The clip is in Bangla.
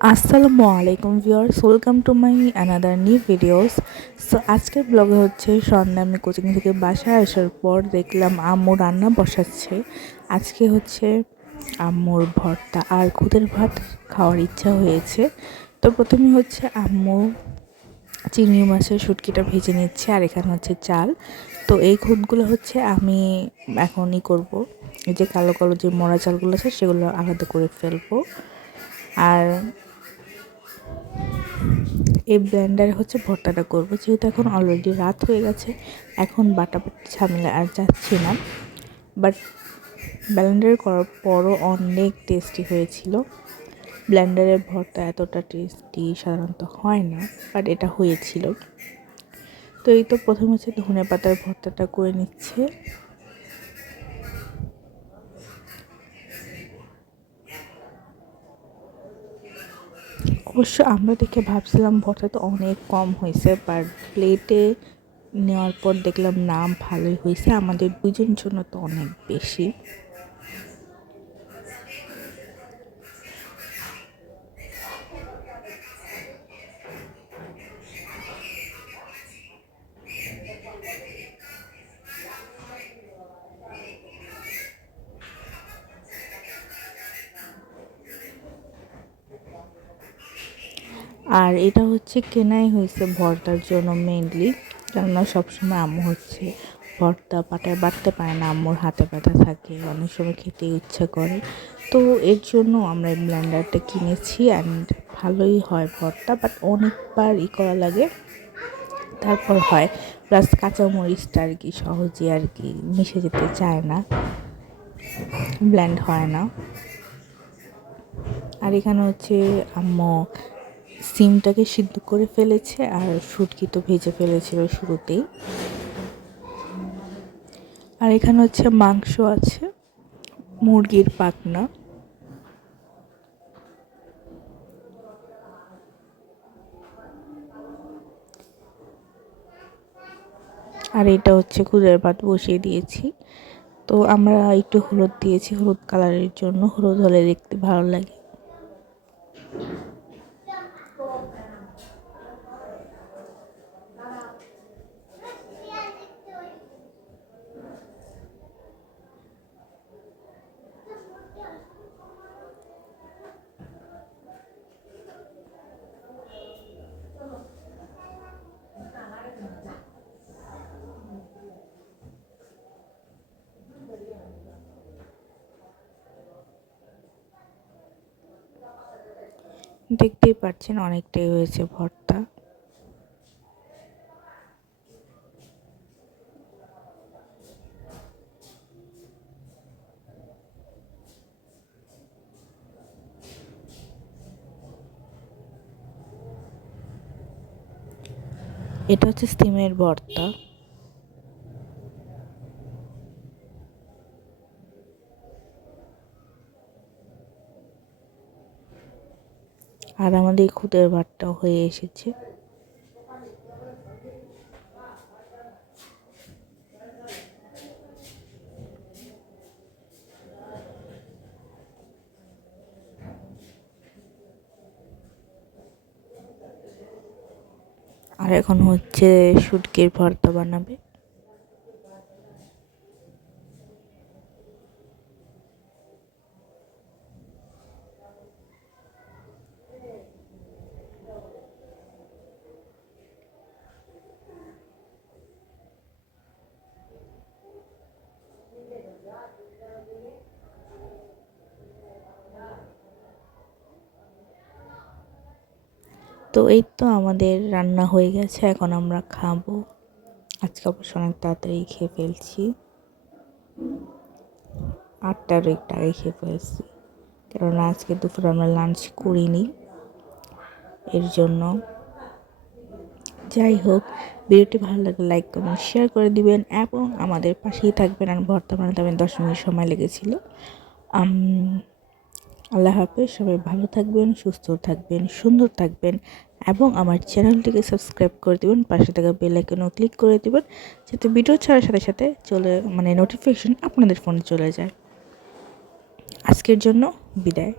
আসসালামু আলাইকুম viewers, welcome to my another new videos. So আজকের ব্লগে হচ্ছে সন্ধ্যা আমি কোচিং থেকে বাসায় আসার পর দেখলাম আম্মু রান্না বসাচ্ছে। আজকে হচ্ছে আম্মুর ভর্তা আর খুদের ভাত খাওয়ার ইচ্ছা হয়েছে। তো প্রথমে হচ্ছে আম্মু চিংড়ি মাছের শুটকিটা ভেজে নিচ্ছে, আর এখানে হচ্ছে চাল। তো এই খুদগুলো হচ্ছে আমি এখনই করব, এই যে কালো কালো যে মরা চালগুলো আছে সেগুলো আলাদা করে ফেলবো। আর এই ব্লেন্ডারে হচ্ছে ভর্তাটা করবো, যেহেতু এখন অলরেডি রাত হয়ে গেছে, এখন বাটাবাটি ঝামেলা আর যাচ্ছি না। বাট ব্লেন্ডারে করার পরও অনেক টেস্টি হয়েছিল। ব্লেন্ডারের ভর্তা এতটা টেস্টি সাধারণত হয় না, বাট এটা হয়েছিল। তো এই তো প্রথমে হচ্ছে ধনে পাতার ভর্তাটা করে নিচ্ছে। অবশ্য আমরা দেখে ভাবছিলাম ভর্তা তো অনেক কম হয়েছে, বাট প্লেটে নেওয়ার পর দেখলাম না, ভালোই হয়েছে, আমাদের দুজনের জন্য তো অনেক বেশি। আর এটা হচ্ছে কেনাই হয়েছে ভর্তার জন্য মেইনলি, কেননা সবসময় আম্মু হচ্ছে ভর্তা পাটায় বাটতে পারে না, আম্মুর হাতে ব্যথা থাকে, অনেক সময় খেতে ইচ্ছা করে। তো এর জন্য আমরা এই ব্লেন্ডারটা কিনেছি। অ্যান্ড ভালোই হয় ভর্তা, বাট অনেকবার করা লাগে, তারপর হয়। প্লাস কাঁচামরিচটা আর কি সহজে আর কি মিশে যেতে চায় না, ব্লেন্ড হয় না। আর এখানে হচ্ছে আম্মু সিমটাকে সিদ্ধ করে ফেলেছে, আর শুটকি তো ভেজে ফেলেছিল শুরুতেই। আর এখানে হচ্ছে মাংস আছে, মুরগির পাখনা। আর এটা হচ্ছে খুদের ভাত বসিয়ে দিয়েছি। তো আমরা একটু হলুদ দিয়েছি, হলুদ কালারের জন্য, হলুদ হলে দেখতে ভালো লাগে। দেখতেই পাচ্ছেন অনেকটাই হয়েছে ভর্তা। এটা হচ্ছে সিমের ভর্তা। আর আমাদের খুদের ভাতটাও হয়ে এসেছে। আর এখন হচ্ছে শুটকির ভর্তা বানাবে। তো এই তো আমাদের রান্না হয়ে গেছে, এখন আমরা খাবো। আজকে অবশ্য অনেক তাড়াতাড়ি খেয়ে ফেলছি, 8টার একটু আগে খেয়ে ফেলছি, কেননা আজকে দুপুরে আমরা লাঞ্চ করিনি, এর জন্য। যাই হোক, ভিডিওটি ভালো লাগলে লাইক কমেন্ট শেয়ার করে দিবেন এবং আমাদের পাশেই থাকবেন। আর ভর্তা বানাতে আমি 10 মিনিট সময় লেগেছিল। আল্লাহ হাফেজ, সবাই ভালো থাকবেন, সুস্থ থাকবেন, সুন্দর থাকবেন এবং আমার চ্যানেলটিকে সাবস্ক্রাইব করে দেবেন, পাশে থাকা বেল আইকনেও ক্লিক করে দেবেন, যাতে ভিডিও ছাড়ার সাথে সাথে নোটিফিকেশন আপনাদের ফোনে চলে যায়। আজকের জন্য বিদায়।